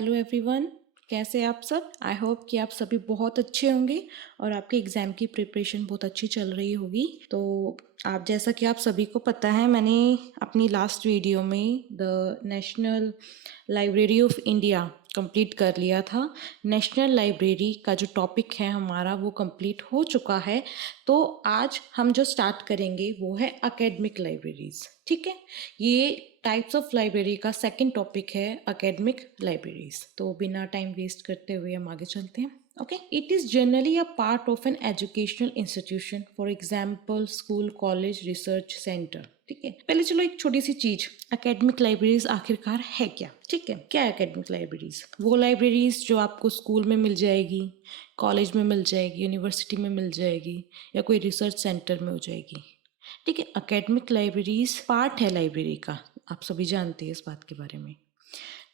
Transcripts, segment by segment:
Hello everyone, कैसे आप सब। आई होप कि आप सभी बहुत अच्छे होंगे और आपके एग्ज़ाम की प्रिपरेशन बहुत अच्छी चल रही होगी। तो आप जैसा कि आप सभी को पता है, मैंने अपनी लास्ट वीडियो में the national library of India complete कर लिया था। नेशनल लाइब्रेरी का जो टॉपिक है हमारा वो कंप्लीट हो चुका है। तो आज हम जो स्टार्ट करेंगे वो है एकेडमिक लाइब्रेरीज। ठीक है, ये टाइप्स ऑफ लाइब्रेरी का सेकंड टॉपिक है एकेडमिक लाइब्रेरीज। तो बिना टाइम वेस्ट करते हुए हम आगे चलते हैं। Okay, it is generally a part of an educational institution, for example school, college, research centre. ठीक है, पहले चलो एक छोटी सी चीज, एकेडमिक लाइब्रेरीज आखिरकार है क्या। ठीक है, क्या है एकेडमिक लाइब्रेरीज? वो लाइब्रेरीज जो आपको स्कूल में मिल जाएगी, कॉलेज में मिल जाएगी, यूनिवर्सिटी में मिल जाएगी या कोई रिसर्च सेंटर में हो जाएगी। ठीक है, एकेडमिक लाइब्रेरीज पार्ट है लाइब्रेरी का, आप सभी जानते हैं इस बात के बारे में।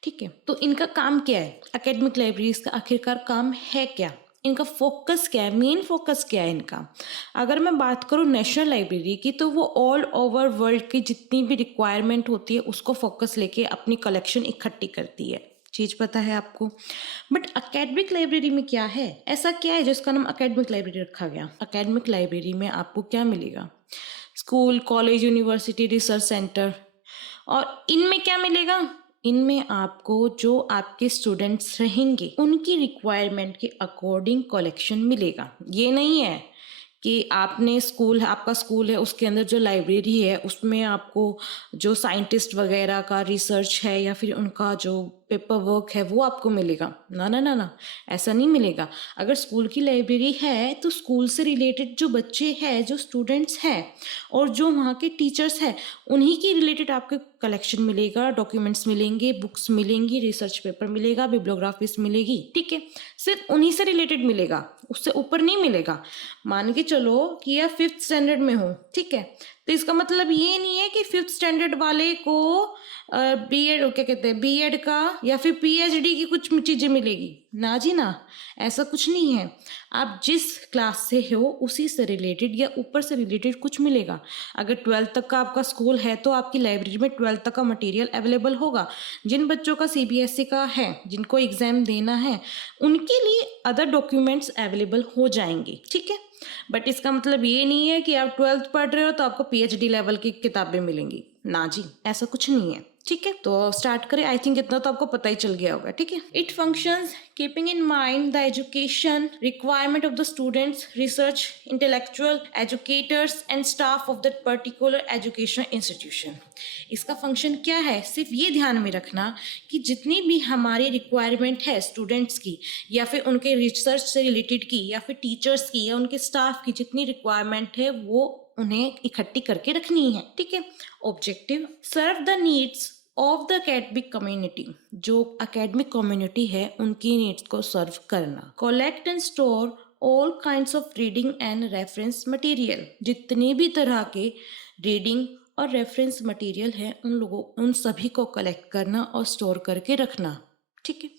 ठीक है, तो इनका काम क्या है? एकेडमिक लाइब्रेरीज का आखिरकार काम है क्या? इनका फोकस क्या है? मेन फोकस क्या है इनका? अगर मैं बात करूँ नेशनल लाइब्रेरी की, तो वो ऑल ओवर वर्ल्ड की जितनी भी रिक्वायरमेंट होती है उसको फोकस लेके अपनी कलेक्शन इकट्ठी करती है। चीज़ पता है आपको। बट एकेडमिक लाइब्रेरी में क्या है? ऐसा क्या है जिसका नाम एकेडमिक लाइब्रेरी रखा गया? एकेडमिक लाइब्रेरी में आपको क्या मिलेगा? School, college, university, research centre. और इनमें क्या मिलेगा? इनमें आपको जो आपके स्टूडेंट्स रहेंगे उनकी रिक्वायरमेंट के अकॉर्डिंग कलेक्शन मिलेगा। ये नहीं है कि आपने स्कूल, आपका स्कूल है उसके अंदर जो लाइब्रेरी है उसमें आपको जो साइंटिस्ट वगैरह का रिसर्च है या फिर उनका जो पेपर वर्क है वो आपको मिलेगा। ना ना ना ना, ऐसा नहीं मिलेगा। अगर स्कूल की लाइब्रेरी है तो स्कूल से रिलेटेड जो बच्चे हैं, जो स्टूडेंट्स हैं और जो वहाँ के टीचर्स हैं, उन्हीं की रिलेटेड आपको कलेक्शन मिलेगा, डॉक्यूमेंट्स मिलेंगे, बुक्स मिलेंगी, रिसर्च पेपर मिलेगा, बिब्लियोग्राफीज मिलेगी। ठीक है, सिर्फ उन्हीं से रिलेटेड मिलेगा, उससे ऊपर नहीं मिलेगा। मान के चलो कि आप 5th स्टैंडर्ड में हो, ठीक है, तो इसका मतलब ये नहीं है कि 5th स्टैंडर्ड वाले को बीएड, क्या कहते हैं, बीएड का या फिर पीएचडी की कुछ चीजें मिलेगी। ना जी ना, ऐसा कुछ नहीं है। आप जिस क्लास से हो उसी से रिलेटेड या ऊपर से रिलेटेड कुछ मिलेगा। अगर 12th तक का आपका स्कूल है तो आपकी लाइब्रेरी में 12th तक का मटेरियल अवेलेबल होगा। जिन बच्चों का सीबीएसई का है, जिनको एग्जाम देना है, उनके लिए अदर डॉक्यूमेंट्स अवेलेबल हो जाएंगे। ठीक है, बट इसका मतलब ये नहीं है कि आप 12th पढ़ रहे हो तो आपको पीएचडी लेवल की किताबें मिलेंगी। ना जी, ऐसा कुछ नहीं है। ठीक है, तो स्टार्ट करें। आई थिंक इतना तो आपको पता ही चल गया होगा। ठीक है, it functions keeping in mind the education requirement of the students, research, intellectual educators and staff of that particular educational institution. इसका फंक्शन क्या है? सिर्फ ये ध्यान में रखना कि जितनी भी हमारी रिक्वायरमेंट है स्टूडेंट्स की या फिर उनके रिसर्च से रिलेटेड की या फिर टीचर्स की या उनके स्टाफ की जितनी रिक्वायरमेंट है वो उन्हें इकट्ठी करके रखनी है। ठीक है, objective serve the needs of the academic community. जो अकेडमिक कम्युनिटी है उनकी नीड्स को सर्व करना। Collect and store all kinds of reading and reference material. जितने भी तरह के रीडिंग और रेफरेंस मटेरियल है उन सभी को कलेक्ट करना और स्टोर करके रखना। ठीक है,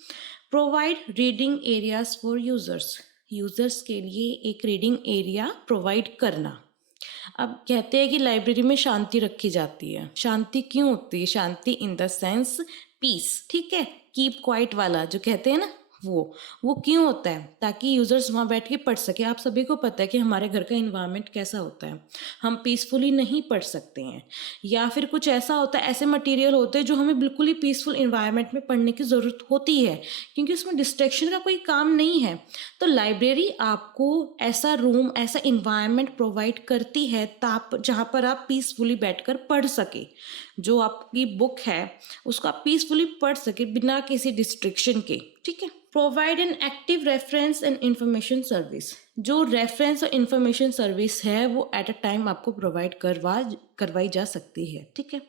provide reading areas for users. Users के लिए एक रीडिंग एरिया प्रोवाइड करना। अब कहते हैं कि लाइब्रेरी में शांति रखी जाती है। शांति क्यों होती है? शांति इन द सेंस पीस। ठीक है, कीप क्वाइट वाला जो कहते हैं ना, वो क्यों होता है? ताकि यूजर्स वहाँ बैठ के पढ़ सके। आप सभी को पता है कि हमारे घर का इन्वायरमेंट कैसा होता है, हम पीसफुली नहीं पढ़ सकते हैं, या फिर कुछ ऐसा होता है, ऐसे मटेरियल होते हैं जो हमें बिल्कुल ही पीसफुल इन्वायरमेंट में पढ़ने की ज़रूरत होती है क्योंकि उसमें डिस्ट्रैक्शन का कोई काम नहीं है। तो लाइब्रेरी आपको ऐसा रूम, ऐसा इन्वायरमेंट प्रोवाइड करती है जहाँ पर आप पीसफुली बैठकर पढ़ सके। जो आपकी बुक है उसको आप पीसफुली पढ़ सके बिना किसी डिस्ट्रिक्शन के। ठीक है, provide an active reference and information service. जो रेफरेंस और इंफॉर्मेशन सर्विस है वो एट अ टाइम आपको प्रोवाइड करवाई जा सकती है। ठीक है,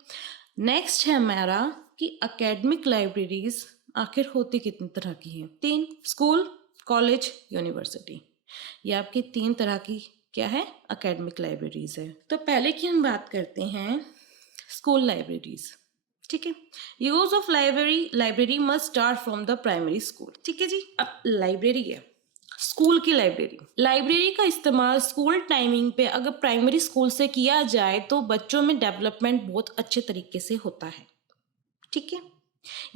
नेक्स्ट है हमारा कि एकेडमिक लाइब्रेरीज आखिर होती कितनी तरह की है? 3, स्कूल, कॉलेज, यूनिवर्सिटी। ये आपकी 3 तरह की क्या है? एकेडमिक लाइब्रेरीज है। तो पहले की हम बात करते हैं स्कूल लाइब्रेरीज। ठीक है, use of library must start from the primary school. ठीक है जी, अब लाइब्रेरी है, स्कूल की लाइब्रेरी का इस्तेमाल स्कूल टाइमिंग पे अगर प्राइमरी स्कूल से किया जाए तो बच्चों में डेवलपमेंट बहुत अच्छे तरीके से होता है। ठीक है,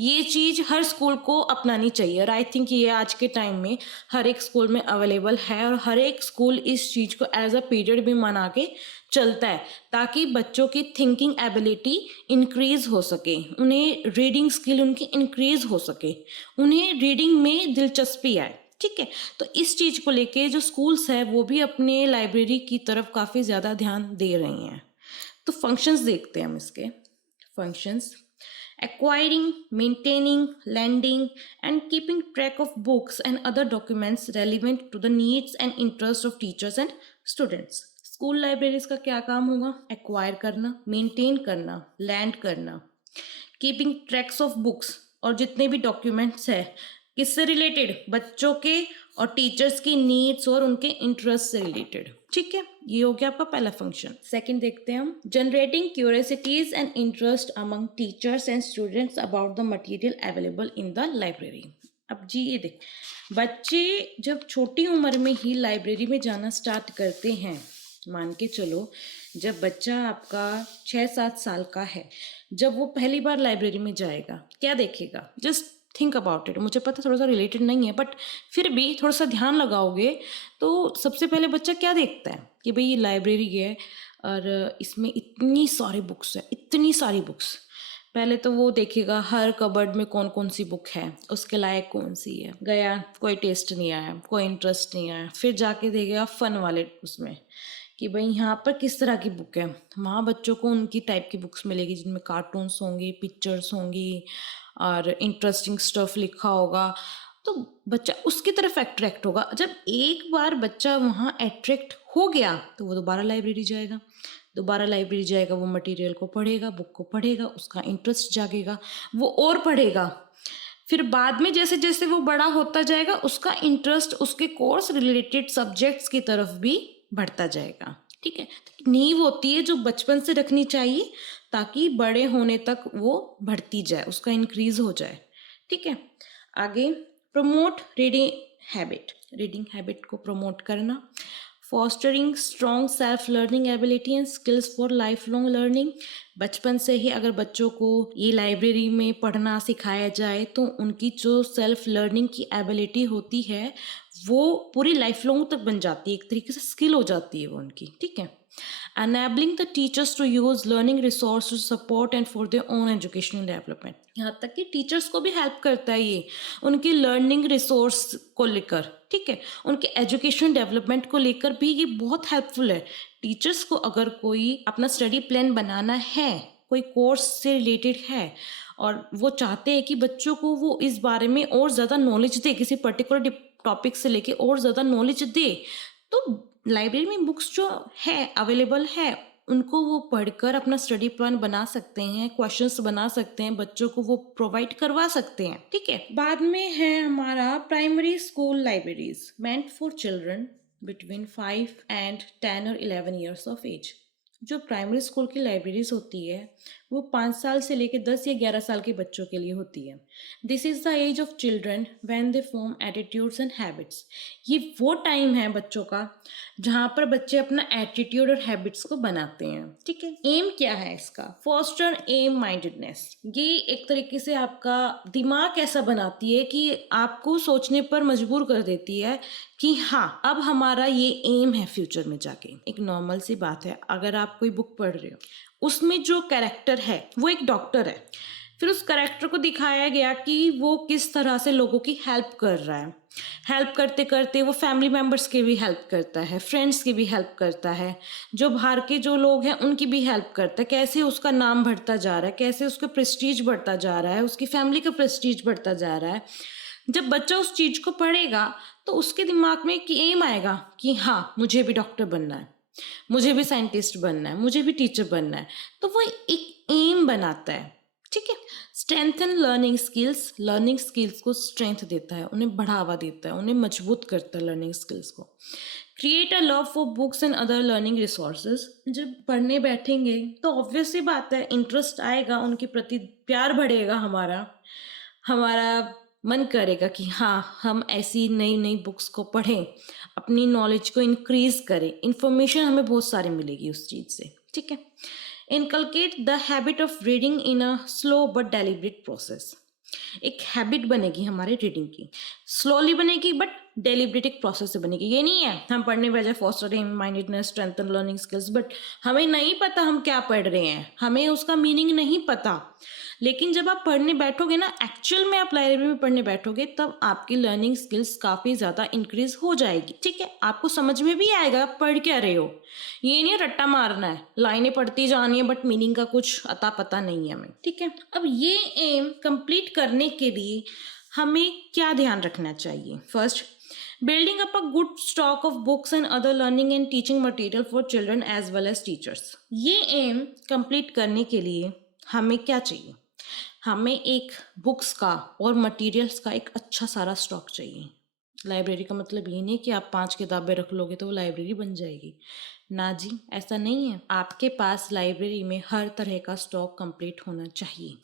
ये चीज़ हर स्कूल को अपनानी चाहिए और आई थिंक ये आज के टाइम में हर एक स्कूल में अवेलेबल है और हर एक स्कूल इस चीज़ को एज अ पीरियड भी मना के चलता है ताकि बच्चों की थिंकिंग एबिलिटी इंक्रीज हो सके, उन्हें रीडिंग स्किल उनकी इंक्रीज हो सके, उन्हें रीडिंग में दिलचस्पी आए। ठीक है, तो इस चीज़ को लेके जो स्कूल्स है वो भी अपने लाइब्रेरी की तरफ काफ़ी ज़्यादा ध्यान दे रही हैं। तो फंक्शंस देखते हैं हम इसके functions. Acquiring, maintaining, lending, and keeping track of books and other documents relevant to the needs and interests of teachers and students. School libraries का क्या काम होगा? एक्वायर करना, मेंटेन करना, लैंड करना, कीपिंग ट्रैक्स ऑफ बुक्स और जितने भी डॉक्यूमेंट्स है किससे रिलेटेड? बच्चों के और टीचर्स की नीड्स और उनके इंटरेस्ट से रिलेटेड। ठीक है, ये हो गया आपका पहला फंक्शन। सेकंड देखते हैं हम, generating curiosities and interest among teachers and students about the material available in the library. अब जी ये देख, बच्चे जब छोटी उम्र में ही लाइब्रेरी में जाना स्टार्ट करते हैं, मान के चलो जब बच्चा आपका 6-7 साल का है, जब वो पहली बार लाइब्रेरी में जाएगा क्या देखेगा? Just think about it. मुझे पता थोड़ा सा रिलेटेड नहीं है बट फिर भी थोड़ा सा ध्यान लगाओगे तो सबसे पहले बच्चा क्या देखता है कि भाई ये लाइब्रेरी है और इसमें इतनी सारी बुक्स है, इतनी सारी बुक्स। पहले तो वो देखेगा हर कबर्ड में कौन कौन सी बुक है, उसके लायक कौन सी है। गया, कोई टेस्ट नहीं आया, कोई इंटरेस्ट नहीं आया, फिर जाके देखेगा फन वाले उसमें कि भाई यहाँ पर किस तरह की बुक है। वहाँ बच्चों को उनकी टाइप की बुक्स मिलेगी जिनमें कार्टून्स होंगे, पिक्चर्स होंगी और इंटरेस्टिंग स्टफ लिखा होगा, तो बच्चा उसकी तरफ अट्रैक्ट होगा। जब एक बार बच्चा वहाँ अट्रैक्ट हो गया तो वो दोबारा लाइब्रेरी जाएगा, दोबारा लाइब्रेरी जाएगा, वो मटेरियल को पढ़ेगा, बुक को पढ़ेगा, उसका इंटरेस्ट जागेगा, वो और पढ़ेगा। फिर बाद में जैसे जैसे वो बड़ा होता जाएगा उसका इंटरेस्ट उसके कोर्स रिलेटेड सब्जेक्ट्स की तरफ भी बढ़ता जाएगा। ठीक है, तो नींव होती है जो बचपन से रखनी चाहिए ताकि बड़े होने तक वो बढ़ती जाए, उसका इंक्रीज हो जाए। ठीक है, आगे प्रमोट रीडिंग हैबिट को प्रमोट करना, fostering strong self learning ability and skills for life long learning. बचपन से ही अगर बच्चों को ये लाइब्रेरी में पढ़ना सिखाया जाए तो उनकी जो सेल्फ लर्निंग की एबिलिटी होती है वो पूरी लाइफ लॉन्ग तक बन जाती है, एक तरीके से स्किल हो जाती है वो उनकी। ठीक है, enabling the teachers to use learning resources to support and for their own educational development। यहाँ तक कि टीचर्स को भी हेल्प करता है ये उनकी लर्निंग रिसोर्स को लेकर। ठीक है, उनके एजुकेशन डेवलपमेंट को लेकर भी ये बहुत हेल्पफुल है। टीचर्स को अगर कोई अपना स्टडी प्लान बनाना है, कोई कोर्स से रिलेटेड है और वो चाहते हैं कि बच्चों को वो इस बारे में और ज़्यादा नॉलेज दे, किसी पर्टिकुलर टॉपिक से लेके और ज़्यादा नॉलेज दे, तो लाइब्रेरी में बुक्स जो है अवेलेबल है उनको वो पढ़कर अपना स्टडी प्लान बना सकते हैं, क्वेश्चंस बना सकते हैं, बच्चों को वो प्रोवाइड करवा सकते हैं। ठीक है, बाद में है हमारा primary school libraries meant for children between 5 and 10 or 11 years of age. जो प्राइमरी स्कूल की लाइब्रेरीज होती है वो 5 साल से लेकर 10 या 11 साल के बच्चों के लिए होती है। This is the age of children when they form attitudes and habits. ये वो टाइम है बच्चों का जहाँ पर बच्चे अपना एटीट्यूड और हैबिट्स को बनाते हैं। ठीक है, एम क्या है इसका? Foster aim mindedness. ये एक तरीके से आपका दिमाग ऐसा बनाती है कि आपको सोचने पर मजबूर कर देती है कि हाँ अब हमारा ये एम है फ्यूचर में जाके। एक नॉर्मल सी बात है, अगर आप कोई बुक पढ़ रहे हो उसमें जो कैरेक्टर है वो एक डॉक्टर है, फिर उस कैरेक्टर को दिखाया गया कि वो किस तरह से लोगों की हेल्प कर रहा है, हेल्प करते करते वो फैमिली मेम्बर्स की भी हेल्प करता है, फ्रेंड्स की भी हेल्प करता है, जो बाहर के जो लोग हैं उनकी भी हेल्प करता है। कैसे उसका नाम बढ़ता जा रहा है, कैसे उसका प्रेस्टीज बढ़ता जा रहा है, उसकी फैमिली का प्रेस्टीज बढ़ता जा रहा है। जब बच्चा उस चीज़ को पढ़ेगा तो उसके दिमाग में एक एम आएगा कि हाँ मुझे भी डॉक्टर बनना है, मुझे भी साइंटिस्ट बनना है, मुझे भी टीचर बनना है, तो वो एक एम बनाता है। ठीक है, स्ट्रेंथन लर्निंग स्किल्स को स्ट्रेंथ देता है, उन्हें बढ़ावा देता है, उन्हें मजबूत करता है लर्निंग स्किल्स को। Create a love for books and other learning resources. जब पढ़ने बैठेंगे तो ऑब्वियस सी बात है इंटरेस्ट आएगा, उनके प्रति प्यार बढ़ेगा, हमारा मन करेगा कि हाँ हम ऐसी नई नई बुक्स को पढ़ें, अपनी नॉलेज को इंक्रीज करें, इंफॉर्मेशन हमें बहुत सारी मिलेगी उस चीज़ से। ठीक है, inculcate the habit of reading in a slow but deliberate process. एक हैबिट बनेगी हमारे रीडिंग की, स्लोली बनेगी बट डेलिब्रेटिक प्रोसेस से बनेगी। ये नहीं है हम पढ़ने बजाय foster mindedness strengthen learning skills, but हमें नहीं पता हम क्या पढ़ रहे हैं, हमें उसका मीनिंग नहीं पता। लेकिन जब आप पढ़ने बैठोगे ना, एक्चुअल में आप लाइब्रेरी में पढ़ने बैठोगे, तब आपकी लर्निंग स्किल्स काफ़ी ज़्यादा इंक्रीज हो जाएगी। ठीक है, आपको समझ में भी आएगा आप पढ़ क्या रहे हो। ये नहीं रट्टा मारना है, लाइनें पढ़ती जानी है बट मीनिंग का कुछ अता पता नहीं है हमें। ठीक है, अब ये एम कंप्लीट करने के लिए हमें क्या ध्यान रखना चाहिए? First, building up a good stock of books and other learning and teaching material for children as well as teachers। ये एम कंप्लीट करने के लिए हमें क्या चाहिए? हमें एक बुक्स का और मटेरियल्स का एक अच्छा सारा स्टॉक चाहिए। लाइब्रेरी का मतलब ये नहीं कि आप 5 किताबें रख लोगे तो वो लाइब्रेरी बन जाएगी। ना जी, ऐसा नहीं है। आपके पास लाइब्रेरी में हर तरह का स्टॉक कंप्लीट होना चाहिए।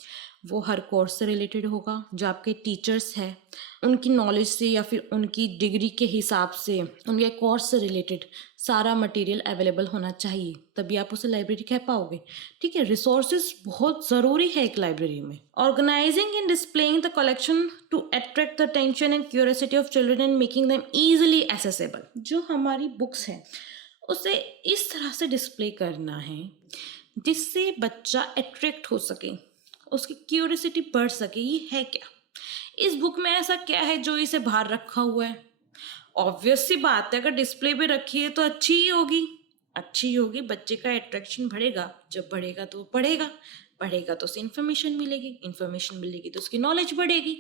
वो हर कोर्स से रिलेटेड होगा, जो आपके टीचर्स हैं उनकी नॉलेज से या फिर उनकी डिग्री के हिसाब से उनके कोर्स से रिलेटेड सारा मटेरियल अवेलेबल होना चाहिए, तभी आप उसे लाइब्रेरी कह पाओगे। ठीक है, रिसोर्सेज बहुत ज़रूरी है एक लाइब्रेरी में। Organising and displaying the collection to attract the attention and curiosity of children and making them easily accessible. जो हमारी बुक्स हैं उसे इस तरह से डिस्प्ले करना है जिससे बच्चा अट्रैक्ट हो सके, उसकी क्यूरियोसिटी बढ़ सके। ये है क्या, इस बुक में ऐसा क्या है जो इसे बाहर रखा हुआ है? ऑब्वियस सी बात है, अगर डिस्प्ले पे रखी है तो अच्छी ही होगी, अच्छी होगी। बच्चे का अट्रैक्शन बढ़ेगा, जब बढ़ेगा तो वो पढ़ेगा, पढ़ेगा तो उसे इन्फॉर्मेशन मिलेगी, इन्फॉर्मेशन मिलेगी तो उसकी नॉलेज बढ़ेगी,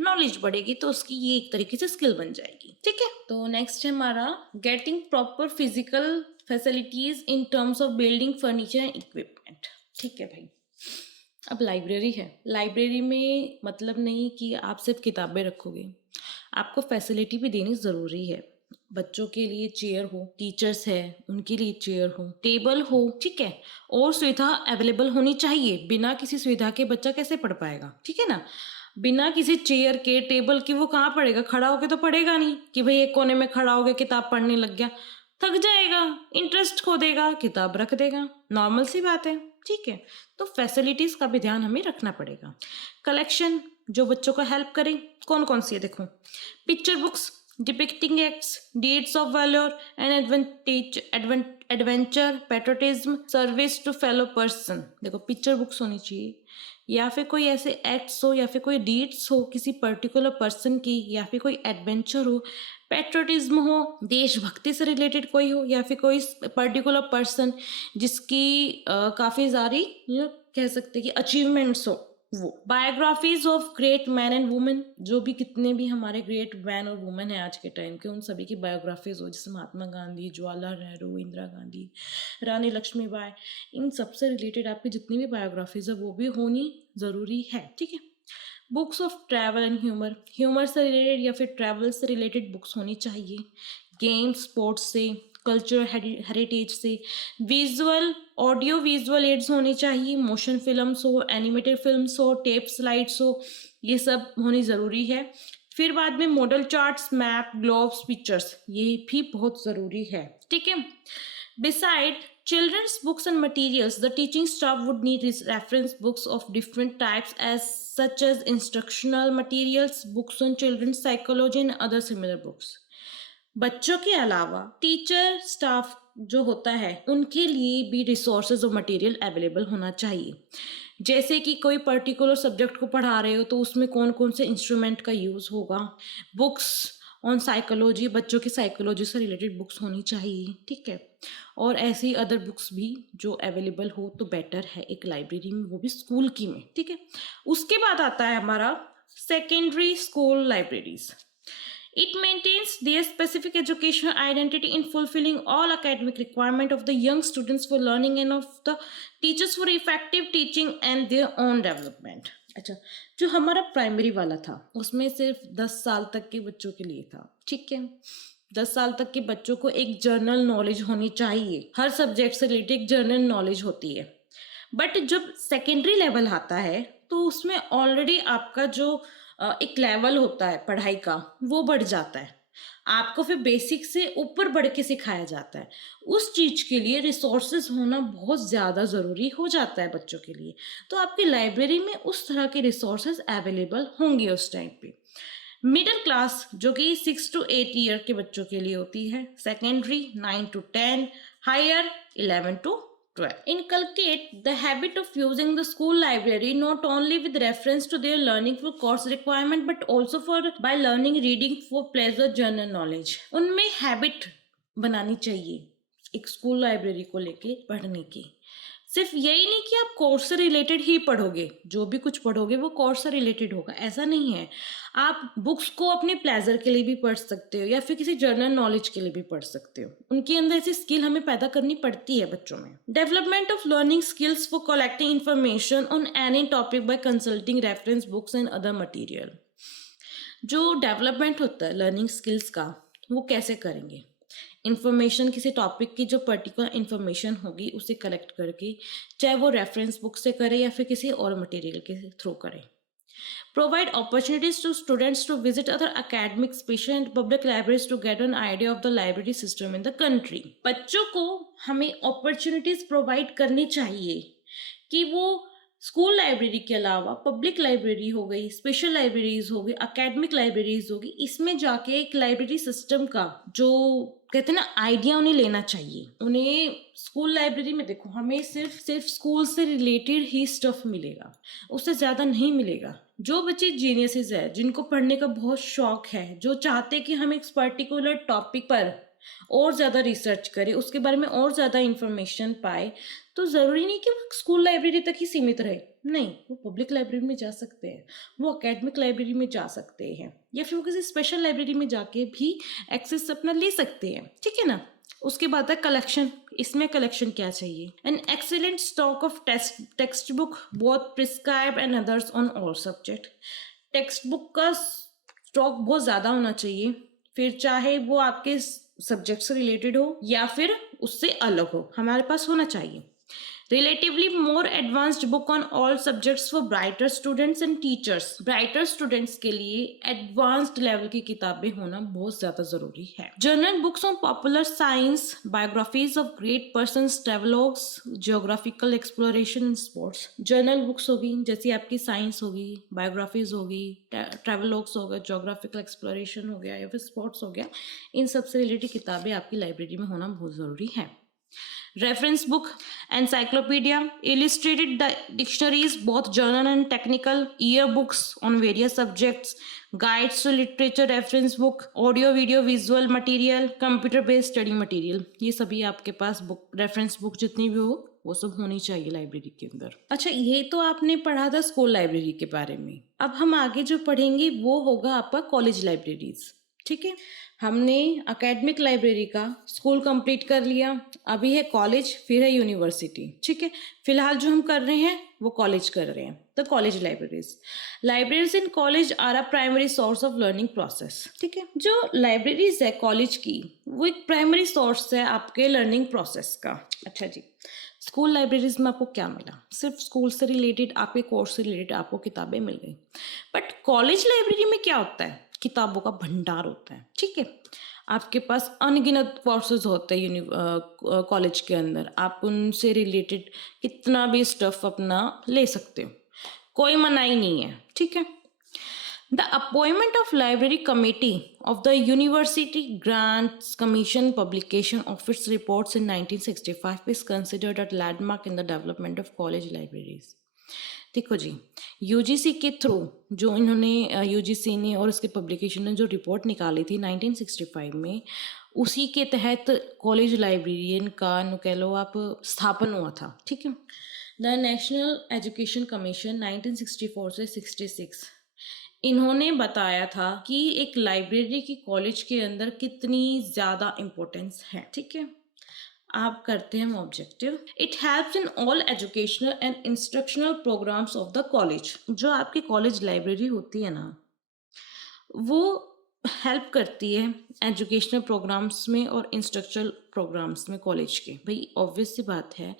नॉलेज बढ़ेगी तो उसकी ये एक तरीके से स्किल बन जाएगी। ठीक है, तो नेक्स्ट है हमारा getting proper physical facilities in terms of building furniture and equipment. ठीक है भाई, अब लाइब्रेरी है, लाइब्रेरी में मतलब नहीं कि आप सिर्फ किताबें रखोगे, आपको फैसिलिटी भी देनी ज़रूरी है। बच्चों के लिए चेयर हो, टीचर्स है उनके लिए चेयर हो, टेबल हो, ठीक है, और सुविधा अवेलेबल होनी चाहिए। बिना किसी सुविधा के बच्चा कैसे पढ़ पाएगा? ठीक है ना, बिना किसी चेयर के टेबल के वो कहाँ पढ़ेगा? खड़ा होके तो पढ़ेगा नहीं कि भाई एक कोने में खड़ा होकर किताब पढ़ने लग गया, थक जाएगा, इंटरेस्ट खो देगा, किताब रख देगा, नॉर्मल सी बात है। ठीक है, तो फैसिलिटीज़ का भी ध्यान हमें रखना पड़ेगा। कलेक्शन जो बच्चों को हेल्प करे, कौन कौन सी है देखो, picture books depicting acts, deeds of valour and adventure, patriotism, service to fellow person. देखो पिक्चर बुक्स होनी चाहिए, या फिर कोई ऐसे एक्ट्स हो, या फिर कोई डीड्स हो किसी पर्टिकुलर पर्सन की, या फिर कोई एडवेंचर हो, पैट्रियटिज्म हो, देशभक्ति से रिलेटेड कोई हो, या फिर कोई पर्टिकुलर पर्सन जिसकी काफ़ी सारी कह सकते हैं कि अचीवमेंट्स हो, वो biographies of great man and women, जो भी कितने भी हमारे ग्रेट मैन और वुमेन हैं आज के टाइम के, उन सभी की बायोग्राफीज हो, जैसे महात्मा गांधी, जवाहरलाल नेहरू, इंदिरा गांधी, रानी लक्ष्मीबाई, इन सबसे रिलेटेड आपकी जितनी भी बायोग्राफीज है वो भी होनी ज़रूरी है। ठीक है, books of travel and humour, humour से रिलेटेड या फिर ट्रैवल से रिलेटेड बुक्स होनी चाहिए। गेम्स स्पोर्ट्स से, कल्चर हेरिटेज से, विजुअल ऑडियो विजुअल एड्स होनी चाहिए, मोशन फिल्म्स हो, एनिमेटेड फिल्म्स हो, टेप स्लाइड्स हो, ये सब होनी ज़रूरी है। फिर बाद में model charts, map, globes, pictures, ये भी बहुत ज़रूरी है। ठीक है, beside children's books and materials, the teaching staff would need reference books of different types such as instructional materials, books on children's psychology and other similar books। बच्चों के अलावा टीचर स्टाफ जो होता है उनके लिए भी रिसोर्सेज और मटेरियल अवेलेबल होना चाहिए। जैसे कि कोई पर्टिकुलर सब्जेक्ट को पढ़ा रहे हो तो उसमें कौन कौन से इंस्ट्रूमेंट का यूज़ होगा, बुक्स ऑन साइकोलॉजी, बच्चों की साइकोलॉजी से रिलेटेड बुक्स होनी चाहिए। ठीक है, और ऐसी अदर बुक्स भी जो अवेलेबल हो तो बेटर है एक लाइब्रेरी में, वो भी स्कूल की में। ठीक है, उसके बाद आता है हमारा secondary school libraries. It maintains their specific educational identity in fulfilling all academic requirements of the young students for learning and of the teachers for effective teaching and their own development। अच्छा, जो हमारा primary वाला था उसमें सिर्फ 10 साल तक के बच्चों के लिए था। ठीक है, 10 साल तक के बच्चों को एक जर्नल नॉलेज होनी चाहिए, हर सब्जेक्ट से रिलेटेड जर्नल नॉलेज होती है। बट जब सेकेंडरी लेवल आता है तो उसमें ऑलरेडी आपका जो एक लेवल होता है पढ़ाई का वो बढ़ जाता है। आपको फिर बेसिक से ऊपर बढ़ के सिखाया जाता है। उस चीज़ के लिए रिसोर्सेज होना बहुत ज़्यादा ज़रूरी हो जाता है बच्चों के लिए। तो आपकी लाइब्रेरी में उस तरह के रिसोर्सेज अवेलेबल होंगे उस टाइम पे। मिडिल क्लास जो कि 6 to 8 ईयर के बच्चों के लिए होती है, secondary 9 to 10, higher 11 to 12. Inculcate the habit of using the school library not only with reference to their learning for course requirement but also for by learning reading for pleasure general knowledge. उनमें habit बनानी चाहिए एक school library को लेके पढ़ने की। सिर्फ यही नहीं कि आप कोर्स से रिलेटेड ही पढ़ोगे, जो भी कुछ पढ़ोगे वो कोर्स से रिलेटेड होगा, ऐसा नहीं है। आप बुक्स को अपने प्लेजर के लिए भी पढ़ सकते हो या फिर किसी जर्नल नॉलेज के लिए भी पढ़ सकते हो। उनके अंदर ऐसी स्किल हमें पैदा करनी पड़ती है बच्चों में। Development of learning skills for collecting information on any topic by consulting reference books and other material. जो डेवलपमेंट होता है लर्निंग स्किल्स का, वो कैसे करेंगे? इन्फॉर्मेशन किसी टॉपिक की जो पर्टिकुलर इन्फॉर्मेशन होगी उसे कलेक्ट करके, चाहे वो रेफरेंस बुक से करें या फिर किसी और मटेरियल के थ्रू करें। Provide opportunities to students to visit other academic special and public libraries to get an idea of the library system in the country. बच्चों को हमें अपॉर्चुनिटीज प्रोवाइड करनी चाहिए कि वो स्कूल लाइब्रेरी के अलावा पब्लिक लाइब्रेरी हो गई, स्पेशल लाइब्रेरीज हो गई, अकेडमिक लाइब्रेरीज होगी, इसमें जाके एक लाइब्रेरी सिस्टम का जो कहते हैं ना आइडिया उन्हें लेना चाहिए। उन्हें स्कूल लाइब्रेरी में देखो हमें सिर्फ स्कूल से रिलेटेड ही स्टफ मिलेगा, उससे ज़्यादा नहीं मिलेगा। जो बच्चे जीनियसेस है, जिनको पढ़ने का बहुत शौक है, जो चाहते हैं कि हम एक पर्टिकुलर टॉपिक पर और ज़्यादा रिसर्च करें, उसके बारे में और ज़्यादा इंफॉर्मेशन पाए, तो ज़रूरी नहीं कि वो स्कूल लाइब्रेरी तक ही सीमित रहे। नहीं, वो पब्लिक लाइब्रेरी में जा सकते हैं, वो अकेडमिक लाइब्रेरी में जा सकते हैं, या फिर वो किसी स्पेशल लाइब्रेरी में जाके भी एक्सेस अपना ले सकते हैं। ठीक है ना। उसके बाद है कलेक्शन। इसमें कलेक्शन क्या चाहिए? An excellent stock of text book both prescribe and others on all subject. Text book का स्टॉक बहुत ज़्यादा होना चाहिए, फिर चाहे वो आपके सब्जेक्ट से रिलेटेड हो या फिर उससे अलग हो, हमारे पास होना चाहिए। Relatively more advanced book on all subjects for brighter students and teachers. Brighter students के लिए एडवांस्ड लेवल की किताबें होना बहुत ज़्यादा ज़रूरी है। General books on popular science, biographies of great persons, travelogues, geographical exploration and sports. General books होगी जैसे आपकी साइंस होगी, बायोग्राफीज होगी, ट्रेवलॉग्स हो गया, जियोग्राफिकल एक्सप्लोरेशन हो गया या फिर स्पोर्ट्स हो गया, इन सबसे रिलेटेड किताबें आपकी लाइब्रेरी में होना बहुत ज़रूरी है। Reference book, encyclopedia, illustrated dictionaries, both journal and technical, yearbooks on various subjects, guides to literature, reference book, audio, video, visual material, computer based study material। ये सभी आपके पास बुक, रेफरेंस बुक जितनी भी हो वो सब होनी चाहिए लाइब्रेरी के अंदर। अच्छा, ये तो आपने पढ़ा था स्कूल लाइब्रेरी के बारे में। अब हम आगे जो पढ़ेंगे वो होगा आपका कॉलेज लाइब्रेरीज। ठीक है, हमने एकेडमिक लाइब्रेरी का स्कूल कंप्लीट कर लिया, अभी है कॉलेज, फिर है यूनिवर्सिटी। ठीक है, फिलहाल जो हम कर रहे हैं वो कॉलेज कर रहे हैं, तो college libraries in college are a primary source of learning process. ठीक है, जो लाइब्रेरीज है कॉलेज की वो एक प्राइमरी सोर्स है आपके लर्निंग प्रोसेस का। अच्छा जी, स्कूल लाइब्रेरीज में आपको क्या मिला? सिर्फ स्कूल से रिलेटेड, आपके कोर्स से रिलेटेड आपको किताबें मिल गई। बट कॉलेज लाइब्रेरी में क्या होता है? किताबों का भंडार होता है। ठीक है, आपके पास अनगिनत कोर्सेज होते हैं कॉलेज के अंदर, आप उनसे रिलेटेड कितना भी स्टफ अपना ले सकते हो, कोई मनाही नहीं है। ठीक है, the appointment of library committee of the university grants commission publication of its reports in 1965 is considered at landmark in the development of college libraries. देखो जी, यूजीसी के थ्रू जो इन्होंने यूजीसी ने और इसके पब्लिकेशन ने जो रिपोर्ट निकाली थी 1965 में, उसी के तहत कॉलेज लाइब्रेरियन का कह लो आप स्थापन हुआ था। ठीक है, द नेशनल एजुकेशन कमीशन 1964 से 66 इन्होंने बताया था कि एक लाइब्रेरी की कॉलेज के अंदर कितनी ज़्यादा इम्पोर्टेंस है। ठीक है, आप करते हैं objective. It helps in all educational and instructional programs of the college. जो आपकी कॉलेज लाइब्रेरी होती है ना, वो हेल्प करती है एजुकेशनल प्रोग्राम्स में और इंस्ट्रक्शनल प्रोग्राम्स में कॉलेज के। भाई ऑब्वियस सी बात है,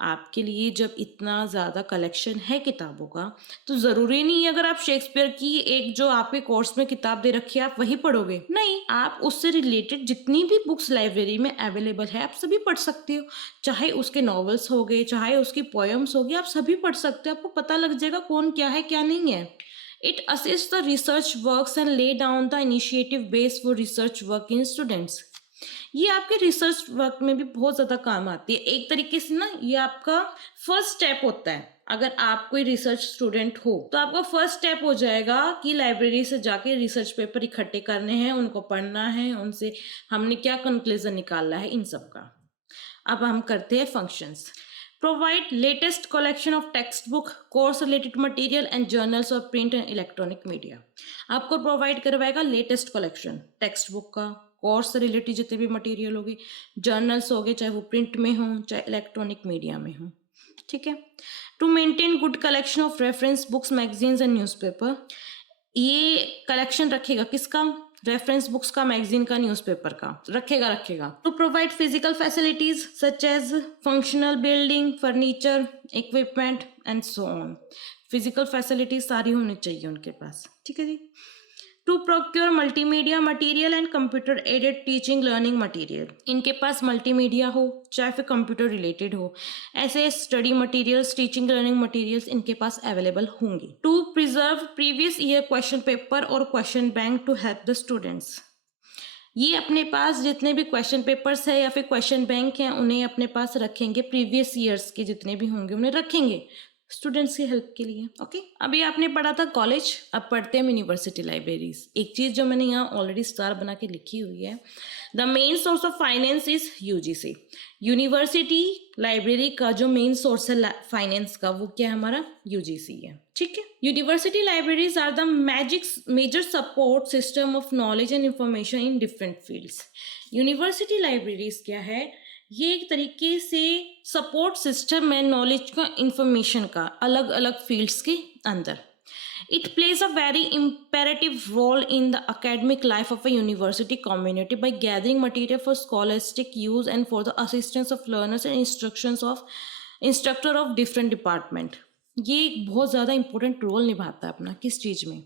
आपके लिए जब इतना ज़्यादा कलेक्शन है किताबों का, तो ज़रूरी नहीं है अगर आप शेक्सपियर की एक जो आपके कोर्स में किताब दे रखी है आप वही पढ़ोगे। नहीं, आप उससे रिलेटेड जितनी भी बुक्स लाइब्रेरी में अवेलेबल है आप सभी पढ़ सकते हो। चाहे उसके नॉवेल्स हो गए, चाहे उसकी पोएम्स हो गई, आप सभी पढ़ सकते हो। आपको पता लग जाएगा कौन क्या है क्या नहीं है। It assists the research works and lay down the initiative base for research work in students. ये आपके रिसर्च वर्क में भी बहुत ज़्यादा काम आती है। एक तरीके से ना ये आपका फर्स्ट स्टेप होता है। अगर आप कोई रिसर्च स्टूडेंट हो तो आपका फर्स्ट स्टेप हो जाएगा कि लाइब्रेरी से जाके रिसर्च पेपर इकट्ठे करने हैं, उनको पढ़ना है, उनसे हमने क्या कंक्लूजन निकालना है, इन सब का। अब हम करते हैं functions. Provide latest collection of textbook, course related material and journals of print and electronic media. आपको प्रोवाइड करवाएगा लेटेस्ट कलेक्शन टेक्स्ट बुक का, कोर्स से रिलेटेड जितने भी मटेरियल होगी, जर्नल्स हो गए, चाहे वो प्रिंट में हो चाहे इलेक्ट्रॉनिक मीडिया में हो। ठीक है। To maintain good collection of reference books, magazines and newspaper. ये कलेक्शन रखेगा किसका? रेफरेंस बुक्स का, मैगजीन का, न्यूज़पेपर का रखेगा। To provide physical facilities such as functional building, furniture, equipment and so on. Physical facilities सारी होनी चाहिए उनके पास। ठीक है जी। To procure multimedia material and computer aided teaching learning material. इनके पास मल्टीमीडिया हो चाहे फिर कंप्यूटर रिलेटेड हो, ऐसे study materials, teaching learning materials इनके पास अवेलेबल होंगे। To preserve previous year question paper और question bank to help the students. ये अपने पास जितने भी क्वेश्चन पेपर्स है या फिर क्वेश्चन बैंक हैं उन्हें अपने पास रखेंगे, प्रीवियस ईयर्स के जितने भी होंगे उन्हें रखेंगे स्टूडेंट्स की हेल्प के लिए। ओके, अभी आपने पढ़ा था कॉलेज, अब पढ़ते हैं यूनिवर्सिटी लाइब्रेरीज। एक चीज़ जो मैंने यहाँ ऑलरेडी स्टार बना के लिखी हुई है, the main source of finance is UGC. University library का जो मेन सोर्स है फाइनेंस का वो क्या है? हमारा यूजीसी है। ठीक है। University libraries are the major support system of knowledge and information in different fields. University libraries क्या है? ये एक तरीके से सपोर्ट सिस्टम है नॉलेज का, इंफॉर्मेशन का, अलग अलग फील्ड्स के अंदर। It plays a very imperative role in the academic life of a university community by gathering material for scholastic use and for the assistance of learners and instructor of different department. ये एक बहुत ज़्यादा important role निभाता है अपना। किस चीज़ में?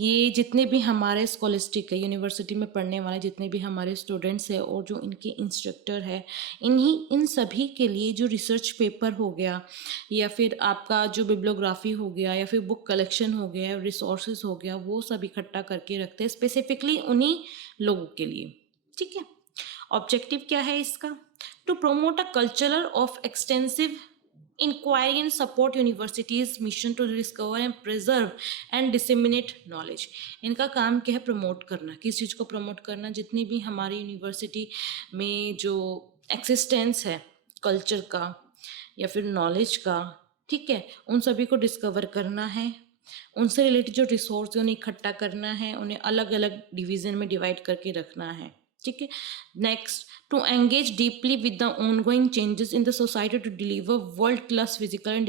ये जितने भी हमारे स्कॉलिस्टिक है, यूनिवर्सिटी में पढ़ने वाले जितने भी हमारे स्टूडेंट्स हैं और जो इनके इंस्ट्रक्टर है, इन सभी के लिए जो रिसर्च पेपर हो गया या फिर आपका जो बिब्लियोग्राफी हो गया या फिर बुक कलेक्शन हो गया, रिसोर्सेज हो गया, वो सब इकट्ठा करके रखते हैं स्पेसिफिकली उन्हीं लोगों के लिए। ठीक है। ऑब्जेक्टिव क्या है इसका? To promote a culture of extensive inquiry and support universities mission to discover and preserve and disseminate knowledge। इनका काम क्या है? प्रमोट करना। किस चीज़ को प्रमोट करना? जितनी भी हमारी यूनिवर्सिटी में जो एक्सिस्टेंस है कल्चर का या फिर नॉलेज का, ठीक है, उन सभी को डिस्कवर करना है, उनसे रिलेटेड जो रिसोर्स है उन्हें इकट्ठा करना है, उन्हें अलग अलग डिवीज़न में डिवाइड करके रखना है। ठीक है। Next, to engage deeply with the ongoing changes in the society to deliver world class physical and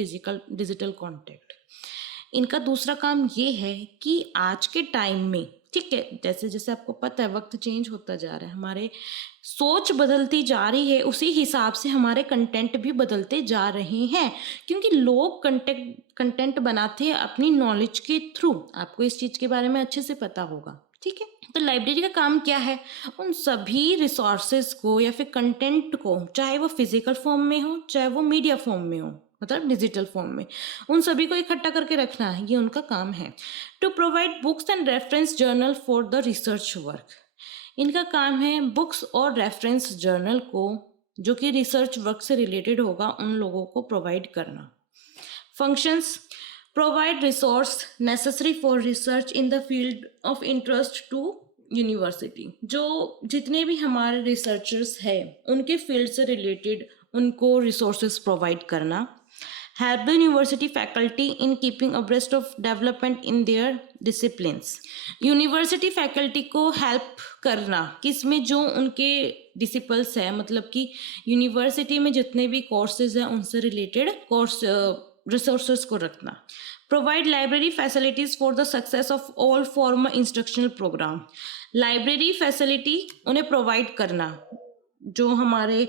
digital contact. इनका दूसरा काम ये है कि आज के टाइम में, ठीक है, जैसे जैसे आपको पता है वक्त चेंज होता जा रहा है, हमारे सोच बदलती जा रही है, उसी हिसाब से हमारे कंटेंट भी बदलते जा रहे हैं, क्योंकि लोग कंटेंट बनाते हैं अपनी नॉलेज के थ्रू। आपको इस चीज़ के बारे में अच्छे से पता होगा। ठीक है। तो लाइब्रेरी का काम क्या है? उन सभी रिसोर्सेज को या फिर कंटेंट को, चाहे वो फिजिकल फॉर्म में हो चाहे वो मीडिया फॉर्म में हो, मतलब डिजिटल फॉर्म में, उन सभी को इकट्ठा करके रखना है, ये उनका काम है। To provide books and reference journal for the research work. इनका काम है बुक्स और रेफरेंस जर्नल को, जो कि रिसर्च वर्क से रिलेटेड होगा, उन लोगों को प्रोवाइड करना। Functions: provide resource necessary for research in the field of interest to university। जो जितने भी हमारे रिसर्चर्स हैं उनके फील्ड से रिलेटेड उनको रिसोर्सेज प्रोवाइड करना। Help the university faculty in keeping abreast of development in their disciplines. University faculty को हेल्प करना किसमें? जो उनके डिसिपल्स है, मतलब कि यूनिवर्सिटी में जितने भी कोर्सेज हैं उनसे रिलेटेड कोर्स रिसोर्सेज को रखना। Provide library facilities for the success of all former instructional program. Library facility उन्हें प्रोवाइड करना, जो हमारे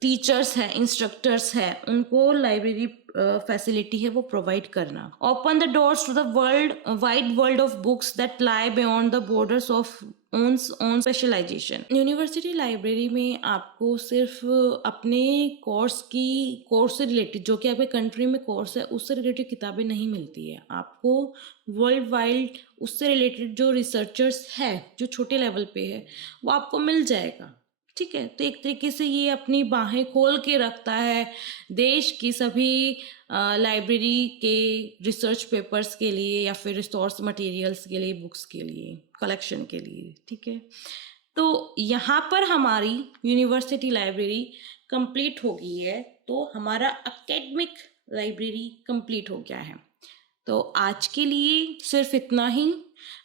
टीचर्स हैं, इंस्ट्रक्टर्स हैं, उनको लाइब्रेरी फैसिलिटी है वो प्रोवाइड करना। Open the doors to the world, wide world of books that lie beyond the borders of own specialization. University library में आपको सिर्फ अपने कोर्स से रिलेटेड, जो कि आपके कंट्री में कोर्स है, उससे रिलेटेड किताबें नहीं मिलती है। आपको वर्ल्ड वाइड उससे रिलेटेड जो रिसर्चर्स है, जो छोटे लेवल पे है, वो आपको मिल जाएगा। ठीक है, तो एक तरीके से ये अपनी बाहें खोल के रखता है देश की सभी लाइब्रेरी के रिसर्च पेपर्स के लिए या फिर रिसोर्स मटेरियल्स के लिए, बुक्स के लिए, कलेक्शन के लिए। ठीक है, तो यहाँ पर हमारी यूनिवर्सिटी लाइब्रेरी कंप्लीट हो गई है, तो हमारा एकेडमिक लाइब्रेरी कंप्लीट हो गया है। तो आज के लिए सिर्फ इतना ही।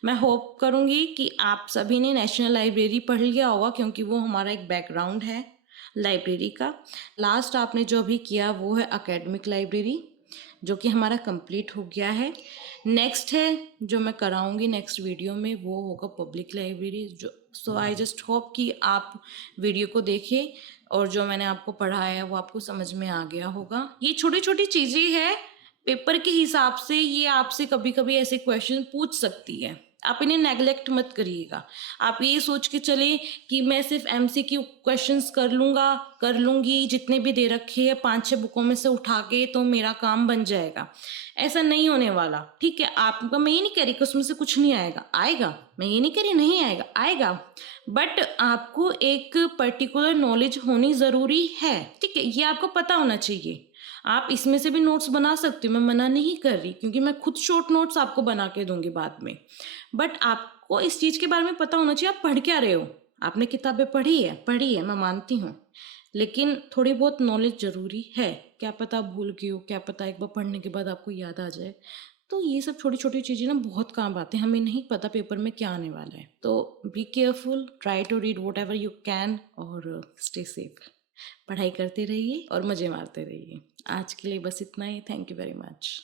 मैं होप करूँगी कि आप सभी ने नेशनल लाइब्रेरी पढ़ लिया होगा, क्योंकि वो हमारा एक बैकग्राउंड है लाइब्रेरी का। लास्ट आपने जो अभी किया वो है एकेडमिक लाइब्रेरी, जो कि हमारा कंप्लीट हो गया है। नेक्स्ट है जो मैं कराऊंगी नेक्स्ट वीडियो में, वो होगा public library. So I just hope कि आप वीडियो को देखें और जो मैंने आपको पढ़ाया वो आपको समझ में आ गया होगा। ये छोटी छोटी चीज़ें हैं, पेपर के हिसाब से ये आपसे कभी कभी ऐसे क्वेश्चन पूछ सकती है, आप इन्हें नेगलेक्ट मत करिएगा। आप ये सोच के चले कि मैं सिर्फ एमसीक्यू क्वेश्चंस कर लूँगी जितने भी दे रखे हैं 5-6 बुकों में से उठा के, तो मेरा काम बन जाएगा। ऐसा नहीं होने वाला। ठीक है, आपका, मैं ये नहीं कह रही कि उसमें से कुछ नहीं आएगा, मैं ये नहीं कह रही नहीं आएगा, बट आपको एक पर्टिकुलर नॉलेज होनी ज़रूरी है। ठीक है, ये आपको पता होना चाहिए। आप इसमें से भी नोट्स बना सकते हो, मैं मना नहीं कर रही, क्योंकि मैं खुद शॉर्ट नोट्स आपको बना के दूंगी बाद में। बट आपको इस चीज़ के बारे में पता होना चाहिए आप पढ़ क्या रहे हो। आपने किताबें पढ़ी है, मैं मानती हूँ, लेकिन थोड़ी बहुत नॉलेज ज़रूरी है। क्या पता आप भूल गए हो, क्या पता एक बार पढ़ने के बाद आपको याद आ जाए। तो ये सब छोटी छोटी चीज़ें ना बहुत काम आते हैं, हमें नहीं पता पेपर में क्या आने वाला है। तो be careful, try to read whatever you can, और स्टे सेफ। पढ़ाई करते रहिए और मज़े मारते रहिए। आज के लिए बस इतना ही। Thank you very much.